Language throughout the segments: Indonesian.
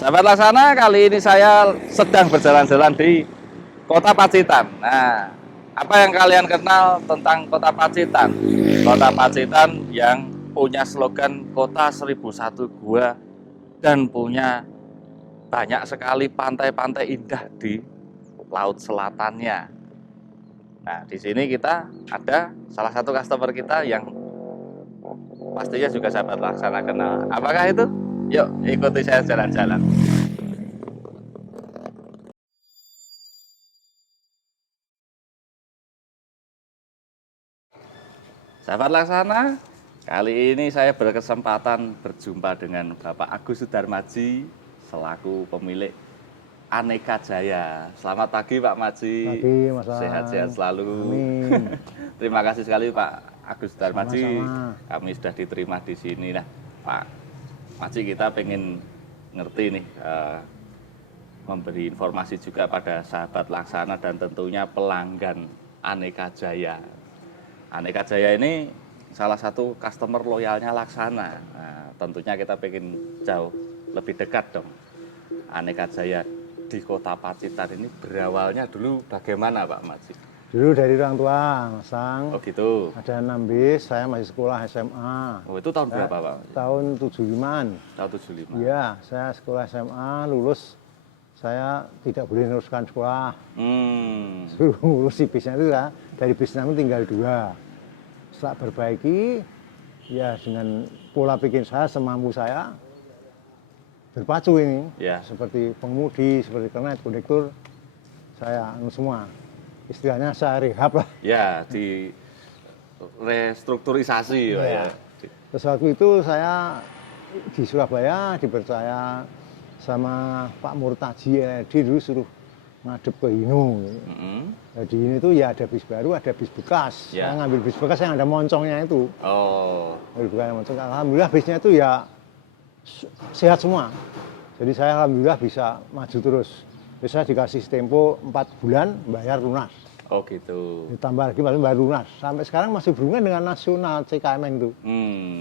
Sahabat Laksana, kali ini saya sedang berjalan-jalan di Kota Pacitan. Nah, apa yang kalian kenal tentang Kota Pacitan? Kota Pacitan yang punya slogan Kota 1001 Gua dan punya banyak sekali pantai-pantai indah di laut selatannya. Nah, di sini kita ada salah satu customer kita yang pastinya juga sahabat Laksana kenal. Apakah itu? Yuk, ikuti saya jalan-jalan. Sahabat Laksana, kali ini saya berkesempatan berjumpa dengan Bapak Agus Sudarmaji selaku pemilik Aneka Jaya. Selamat pagi Pak Maji. Pagi Mas. Sehat-sehat selalu. Amin. Terima kasih sekali Pak Agus Sudarmaji. Sama-sama. Kami sudah diterima di sini. Nah, Pak Maji, kita pengen ngerti nih, memberi informasi juga pada sahabat Laksana dan tentunya pelanggan Aneka Jaya. Aneka Jaya ini salah satu customer loyalnya Laksana. Nah, tentunya kita pengen jauh lebih dekat dong. Aneka Jaya di Kota Pacitan ini berawalnya dulu bagaimana Pak Maji? Dulu dari orang tua, Masang. Oh gitu. Ada 6 bis, saya masih sekolah SMA. Oh itu tahun berapa Pak? Tahun 75-an. Tahun 75. Iya, saya sekolah SMA, lulus. Saya tidak boleh meneruskan sekolah. Suruh ngurus si bisnya itu ya. Dari bis 6 tinggal 2. Setelah perbaiki, ya dengan pola pikir saya, semampu saya, berpacu ini. Ya. Seperti pengemudi, seperti kernet, kondektur, saya semua. Istilahnya saya rehab lah. Ya, di restrukturisasi Pak ya. Terus waktu itu saya di Surabaya dipercaya sama Pak Murtaji dulu suruh ngadep ke Hino. Jadi ini tuh ya ada bis baru, ada bis bekas. Ya. Saya ngambil bis bekas yang ada moncongnya itu. Oh. Bukan moncong. Alhamdulillah bisnya itu ya sehat semua. Jadi saya alhamdulillah bisa maju terus. Terus saya dikasih tempo 4 bulan bayar lunas. Oh gitu. Ditambah lagi bayar lunas. Sampai sekarang masih berhubungan dengan nasional CKMN itu.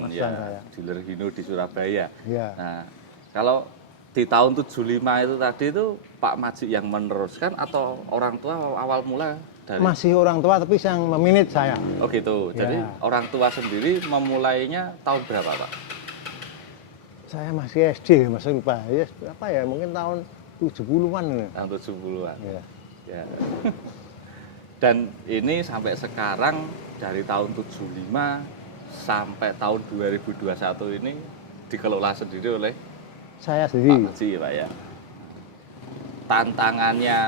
Ya, saya. dealer Hino di Surabaya. Ya. Nah, kalau di tahun 75 itu tadi itu Pak Maji yang meneruskan atau orang tua awal mula dari? Masih orang tua tapi yang meminit saya. Oh gitu. Jadi Ya. orang tua sendiri memulainya tahun berapa Pak? Saya masih SD, masih lupa. Ya, apa ya, mungkin tahun 70-an. Tahun 70-an. Ya. Ya. Dan ini sampai sekarang dari tahun 75 sampai tahun 2021 ini dikelola sendiri oleh Saya Pak sendiri. Maji Pak ya. Tantangannya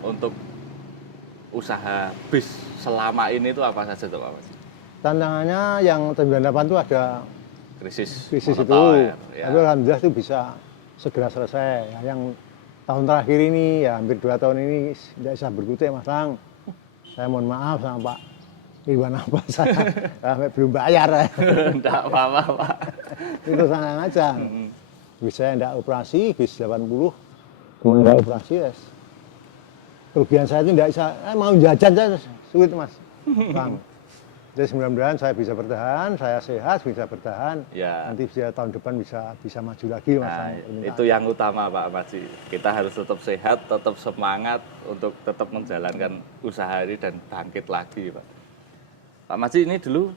untuk usaha bis selama ini itu apa saja tuh Pak Maji? Tantangannya yang 98 itu ada Krisis krisis itu. moneter, ya. Tapi alhamdulillah itu bisa segera selesai. Ya, yang tahun terakhir ini, ya hampir 2 tahun ini tidak bisa berkutik Mas Lang. Saya mohon maaf sama Pak Iwan apa saya sampai belum bayar. Enggak apa-apa Pak. Itu sangat aja. Bis saya tidak operasi, bis 80. Kemudian tidak operasi, ya. Kerugian saya itu tidak bisa, mau jajan saja sulit Mas. Bang. Jadi mudah-mudahan saya bisa bertahan, saya sehat, bisa bertahan. Ya. Nanti bisa tahun depan bisa maju lagi Mas. Nah, itu yang utama Pak Maji. Kita harus tetap sehat, tetap semangat untuk tetap menjalankan usaha ini dan bangkit lagi Pak. Pak Maji ini dulu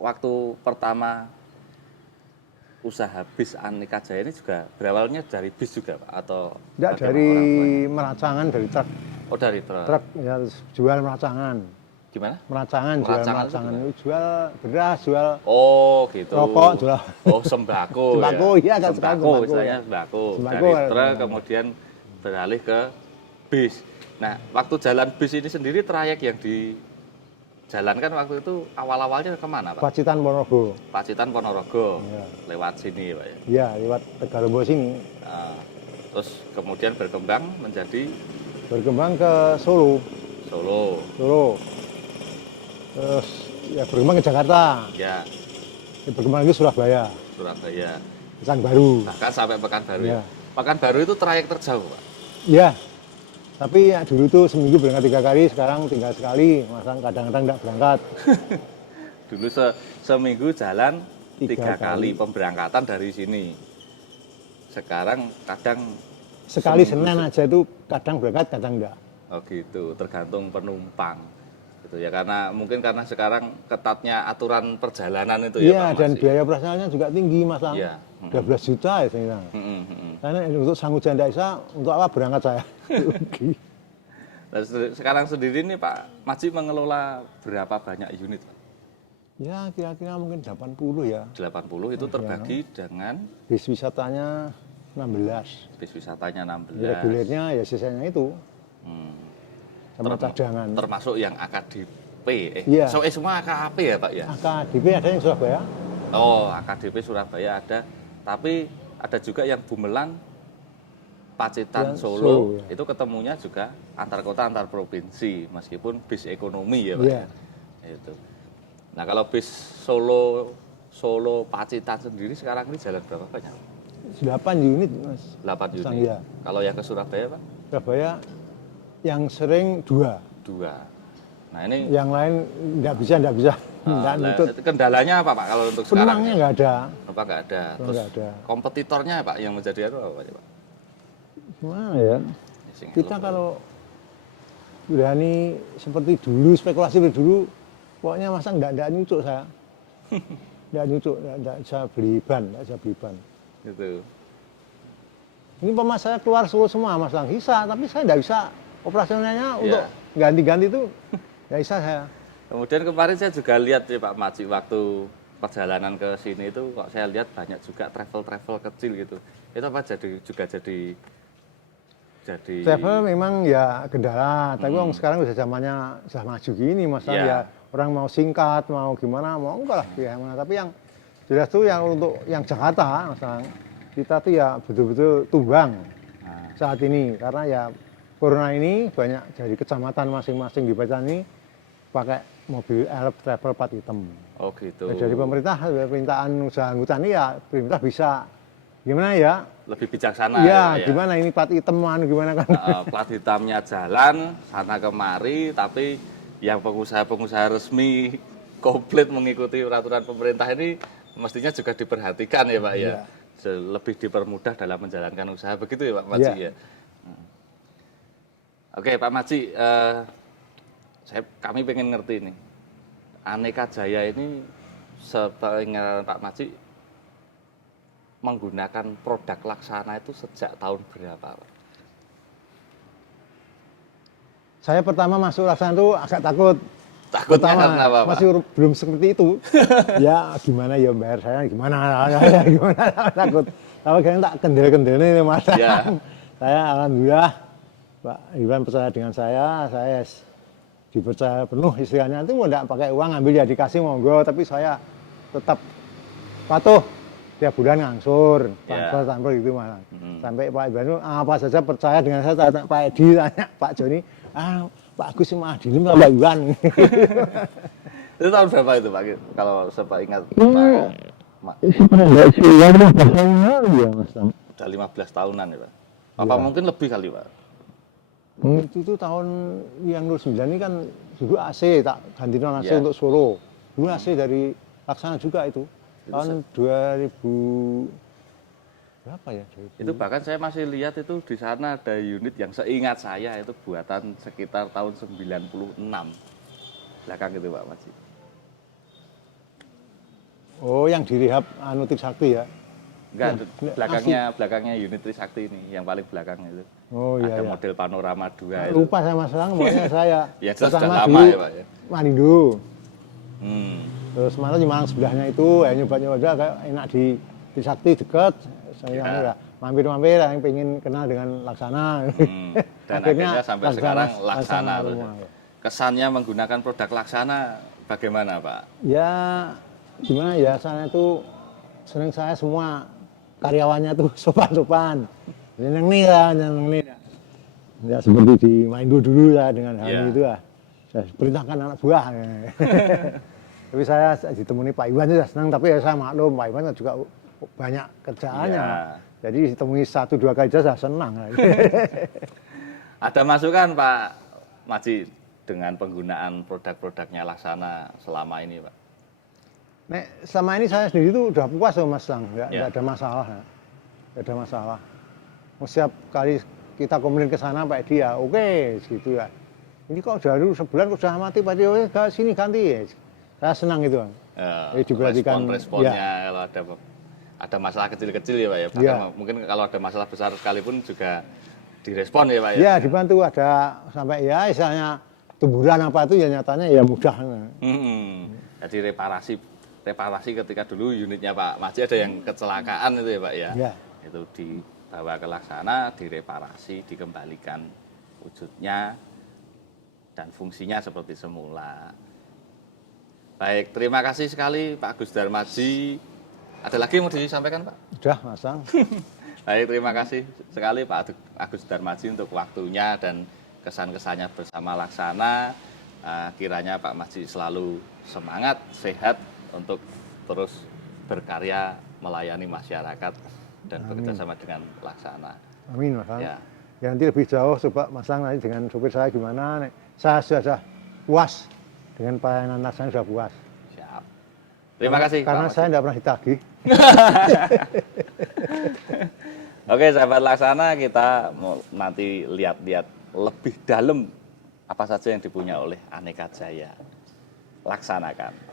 waktu pertama usaha bis Aneka Jaya ini juga berawalnya dari bis juga Pak? Atau Tidak, bagaimana dari orang tuanya? meracangan, dari truk. Oh dari truk. Truk ya, jual meracangan. Gimana? Meracangan, jual Meracangan meracangan. itu Jual beras, jual Oh gitu. rokok, jual Oh sembako. Sembako, ya. iya, kan sekarang Sembako, sembako, istilahnya ya. sembako. Sembako, Dari ya. truk kemudian beralih ke bis. Nah waktu jalan bis ini sendiri trayek yang dijalankan waktu itu awal-awalnya kemana Pak? Pacitan Ponorogo. Pacitan Ponorogo. Ya. Lewat sini Pak ya. Ya, lewat Tegalombo sini. Nah, terus kemudian berkembang menjadi Berkembang ke Solo. Solo. Solo. Terus ya berkembang ke Jakarta. Ya, Ya, berkembang lagi Surabaya. Surabaya. Pekanbaru. Bahkan sampai Pekanbaru. Ya. Ya. Pekanbaru itu trayek terjauh Pak. Ya. Tapi ya dulu tuh seminggu berangkat 3 kali, sekarang tinggal sekali. Masa kadang-kadang tidak berangkat. Dulu seminggu jalan 3 kali pemberangkatan dari sini. Sekarang kadang Sekali seminggu Senin aja itu kadang berangkat, kadang enggak. Oh gitu, tergantung penumpang. Gitu ya, karena mungkin karena sekarang ketatnya aturan perjalanan itu ya Iya, Pak dan Mas. biaya operasionalnya juga tinggi, Mas Lang. Iya. 12 juta ya saya. Karena untuk sanggup janda Isa, untuk apa berangkat saya? Rugi. Nah, sekarang sendiri nih Pak Maji mengelola berapa banyak unit? Pak? Ya, kira-kira mungkin 80 ya. 80 itu terbagi dengan Bis wisatanya 16. bis wisatanya 16. Regulernya ya sisanya itu. Hmm. Sama cadangan. Termasuk yang AKDP. Iya. Semua AKP ya Pak ya? AKDP ada yang Surabaya. Oh, AKDP Surabaya ada. Tapi ada juga yang Bumelang, Pacitan, Ya, Solo, ya. itu ketemunya juga antar kota, antar provinsi, meskipun bis ekonomi ya Pak. Iya. Itu. Nah kalau bis Solo Pacitan sendiri sekarang ini jalan berapa banyak? 8 unit, Mas. 8 unit. Iya. Kalau yang ke Surabaya Pak? Surabaya yang sering 2. 2. Nah ini Yang lain nggak bisa. Nggak nutut. kendalanya apa Pak kalau untuk sekarang? Penumpangnya nggak ada. Apa nggak ada? Terus Nggak ada. kompetitornya Pak yang menjadi apa Pak? Gimana ya? Kita kalau berani seperti dulu, spekulasi seperti dulu, pokoknya masa nggak nyucuk saya. Nggak nyucuk, nggak bisa beli ban, Gitu. Ini pemas saya keluar Solo semua, Mas Lang. Bisa, tapi saya nggak bisa operasionalnya untuk ganti-ganti itu nggak bisa saya. Kemudian kemarin saya juga lihat ya Pak Maji, waktu perjalanan ke sini itu kok saya lihat banyak juga travel kecil gitu. Itu apa jadi Travel memang ya kendala, tapi sekarang udah zamannya sudah maju gini, Mas Lang. Ya orang mau singkat, mau gimana, mau enggak lah gimana. Tapi yang jelas tuh yang untuk yang Jakarta, Mas Lang, kita tuh ya betul-betul tumbang saat ini karena ya corona ini banyak dari kecamatan masing-masing di Pacitan ini pakai mobil elf travel plat hitam. Oh gitu. Nah, dari pemerintahan usaha angkutan ini ya pemerintah bisa gimana ya? Lebih bijaksana. Iya, gimana ini plat hitaman gimana kan? Plat hitamnya jalan sana kemari, tapi yang pengusaha-pengusaha resmi komplit mengikuti peraturan pemerintah ini mestinya juga diperhatikan ya Pak ya. Lebih dipermudah dalam menjalankan usaha begitu ya Pak Maji ya. Oke Pak Maji, kami pengen ngerti nih, Aneka Jaya ini sepengetahuan Pak Maji menggunakan produk Laksana itu sejak tahun berapa Pak? Saya pertama masuk Laksana itu agak takut. Takutnya karena apa Pak? Masih belum seperti itu. Ya gimana ya bayar saya gimana takut. Kalau kalian tak kendel-kendel ini Mas. Ya. Saya alhamdulillah Pak Iwan percaya dengan saya dipercaya penuh istilahnya. Itu mau enggak pakai uang ambil ya dikasih monggo, tapi saya tetap patuh tiap bulan ngangsur, tanpa gitu Mas. Sampai Pak Iwan itu apa saja percaya dengan saya, tanya Pak Edi, tanya Pak Joni, Pak Agus sama Adilim sama Pak Iwan. Itu tahun berapa itu Pak? Kalau saya ingat Pak. Sebenarnya sih yang bahasanya ya Mas. Udah 15 tahunan ya Pak. Apa mungkin lebih kali Pak? Itu tuh tahun yang 09 ini kan dulu AC tak ganti non AC untuk Solo. Dulu AC dari Laksana juga itu. Tahun 2000 berapa ya? 2000. Itu bahkan saya masih lihat itu di sana ada unit yang seingat saya itu buatan sekitar tahun 96. Belakang itu Pak Maji. Oh, yang direhab anu Trisakti ya? Enggak, belakangnya unit Trisakti ini, yang paling belakang itu. Oh iya. Ada model panorama 2 itu. Lupa saya Mas Lang, pokoknya saya. Ya jelas sudah lama ya Pak ya. Manindo. Terus mana di Malang sebelahnya itu, ya nyoba-nyoba kayak enak di Trisakti dekat. Saya mampir-mampir yang pengen kenal dengan Laksana. Dan akhirnya sampai sekarang Laksana. Kesannya menggunakan produk Laksana bagaimana Pak? Ya gimana ya, sana itu senang saya semua karyawannya tuh sopan-sopan. Nyeneng nih lah. Ya seperti di Maindo dulu ya dengan hal itu lah. Saya perintahkan anak buah. Tapi saya ditemui Pak Iwan sudah senang, tapi ya saya maklum Pak Iwan juga banyak kerjaannya. Jadi ditemui 1-2 kali saja senang. Ada masukan Pak Maji dengan penggunaan produk-produknya Laksana selama ini Pak? Nek selama ini saya sendiri tuh udah puas sama Mas Sang, Ya. nggak ada masalah, nggak ada masalah. Setiap kali kita komplain ke sana Pak Edi ya, oke, gitu ya. Ini kok dulu sebulan kok sudah mati Pak Edi, oh, sini ganti ya. Saya senang itu, Bang. Diperhatikan Responnya ya. kalau ada masalah kecil-kecil ya Pak ya. Bahkan Ya. mungkin kalau ada masalah besar sekalipun juga direspon ya Pak ya. Ya dibantu ada sampai ya misalnya tumburan apa itu ya nyatanya ya mudah. Jadi reparasi ketika dulu unitnya Pak Maji ada yang kecelakaan itu ya Pak ya. Ya. Itu dibawa ke Laksana, direparasi, dikembalikan wujudnya dan fungsinya seperti semula. Baik, terima kasih sekali Pak Agus Darmaji. Ada lagi yang mau disampaikan Pak? Udah Mas Sang. Baik, terima kasih sekali Pak Agus Darmaji untuk waktunya dan kesan-kesannya bersama Laksana. Kiranya Pak Maji selalu semangat, sehat untuk terus berkarya melayani masyarakat dan bekerja sama dengan Laksana. Amin Mas Sang. Ya. Ya nanti lebih jauh coba Mas Sang nanti dengan supir saya gimana. Saya sudah puas dengan pelayanan Laksana, sudah puas. Siap. Terima kasih Karena Pak saya Maji. tidak pernah ditagih. Oke, sahabat Laksana, kita mau nanti lihat-lihat lebih dalam apa saja yang dipunya oleh Aneka Jaya. Laksanakan.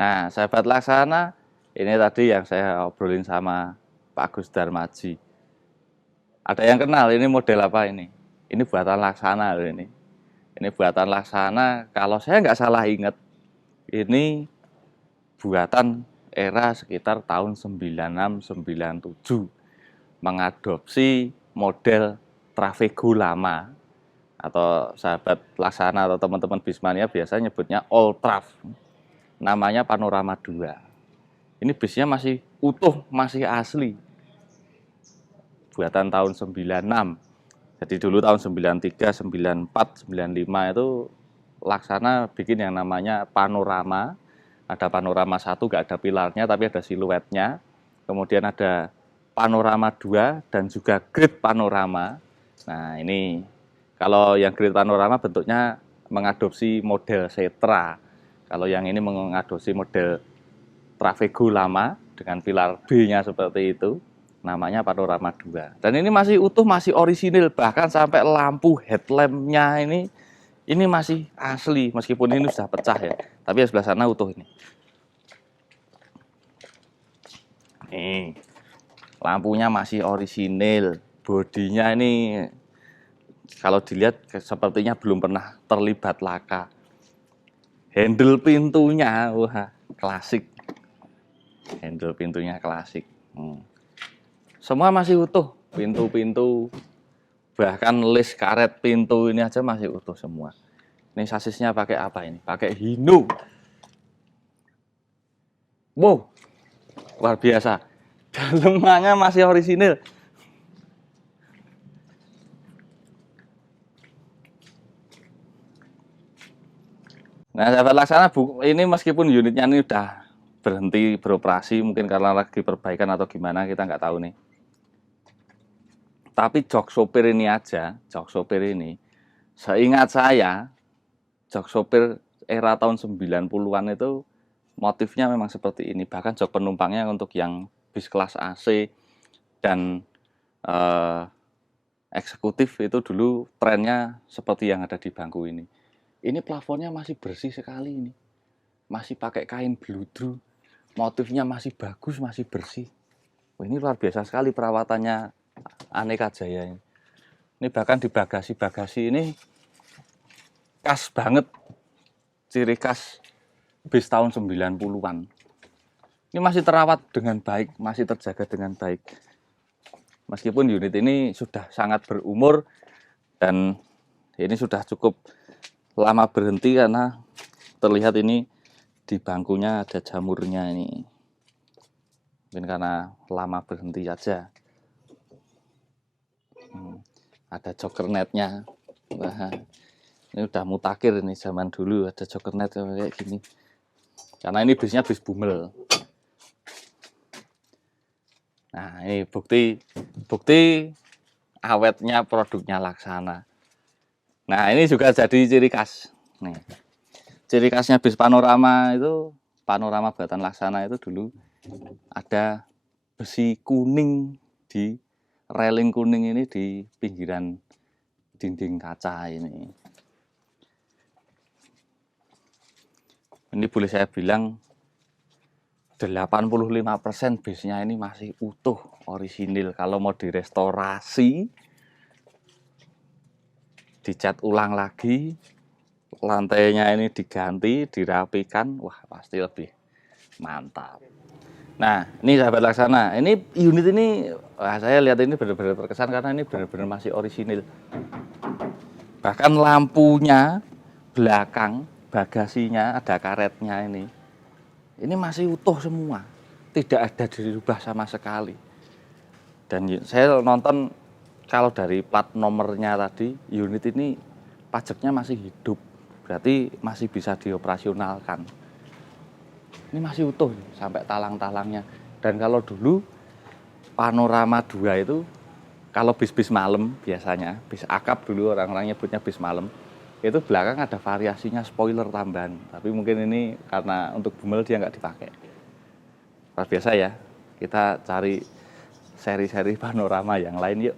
Nah, sahabat Laksana, ini tadi yang saya obrolin sama Pak Agus Darmaji. Ada yang kenal, ini model apa ini? Ini buatan Laksana loh ini. Ini buatan Laksana, kalau saya nggak salah ingat, ini buatan era sekitar tahun 96-97. Mengadopsi model Trafego lama. Atau sahabat Laksana atau teman-teman Bismania biasanya nyebutnya All Traf. Namanya Panorama 2. Ini bisnya masih utuh, masih asli. Buatan tahun 96. Jadi dulu tahun 93, 94, 95 itu Laksana bikin yang namanya Panorama. Ada Panorama 1, nggak ada pilarnya, tapi ada siluetnya. Kemudian ada Panorama 2 dan juga Grid Panorama. Nah ini, kalau yang Grid Panorama bentuknya mengadopsi model Setra. Kalau yang ini mengadopsi model Trafego lama dengan pilar B-nya seperti itu, namanya Panorama 2. Dan ini masih utuh, masih orisinil, bahkan sampai lampu headlamp-nya ini masih asli, meskipun ini sudah pecah ya. Tapi yang sebelah sana utuh ini. Nih, lampunya masih orisinil, bodinya ini kalau dilihat sepertinya belum pernah terlibat laka. Handle pintunya, wah, klasik. Handle pintunya klasik. Semua masih utuh, pintu-pintu, bahkan list karet pintu ini aja masih utuh semua. Ini sasisnya pakai apa ini? Pakai Hino. Wow, luar biasa. Dalemannya masih orisinil. Nah, sahabat Laksana, ini meskipun unitnya ini udah berhenti beroperasi, mungkin karena lagi perbaikan atau gimana, kita nggak tahu nih. Tapi jok sopir ini aja, jok sopir ini, seingat saya, jok sopir era tahun 90-an itu motifnya memang seperti ini. Bahkan jok penumpangnya untuk yang bis kelas AC dan eksekutif itu dulu trennya seperti yang ada di bangku ini. Ini plafonnya masih bersih sekali ini. Masih pakai kain bludru. Motifnya masih bagus, masih bersih. Wah, ini luar biasa sekali perawatannya Aneka Jaya ini. Ini bahkan di bagasi-bagasi ini khas banget. ciri khas bis tahun 90-an. Ini masih terawat dengan baik, masih terjaga dengan baik. Meskipun unit ini sudah sangat berumur dan ini sudah cukup lama berhenti karena terlihat ini di bangkunya ada jamurnya ini. Mungkin karena lama berhenti saja. Ada joker netnya. Wah, ini udah mutakhir ini, zaman dulu ada joker net kayak gini. Karena ini bisnya bis Bumel. Nah, ini bukti awetnya produknya Laksana. Nah, ini juga jadi ciri khas. Nih. Ciri khasnya bis panorama itu, panorama buatan Laksana itu dulu ada besi kuning di railing kuning ini di pinggiran dinding kaca ini. Ini boleh saya bilang 85% bisnya ini masih utuh, orisinil. Kalau mau direstorasi, dicat ulang lagi, lantainya ini diganti, dirapikan, wah pasti lebih mantap. Nah, ini sahabat Laksana, ini unit ini, wah, saya lihat ini benar-benar terkesan karena ini benar-benar masih orisinil. Bahkan lampunya belakang, bagasinya ada karetnya ini masih utuh semua, tidak ada dirubah sama sekali. Dan saya nonton kalau dari plat nomornya tadi, unit ini pajaknya masih hidup, berarti masih bisa dioperasionalkan. Ini masih utuh sampai talang-talangnya. Dan kalau dulu panorama 2 itu, kalau bis-bis malam biasanya, bis akap dulu orang-orang nyebutnya bis malam, itu belakang ada variasinya spoiler tambahan. Tapi mungkin ini karena untuk Bumel dia nggak dipakai. Luar biasa ya, kita cari seri-seri panorama yang lain yuk.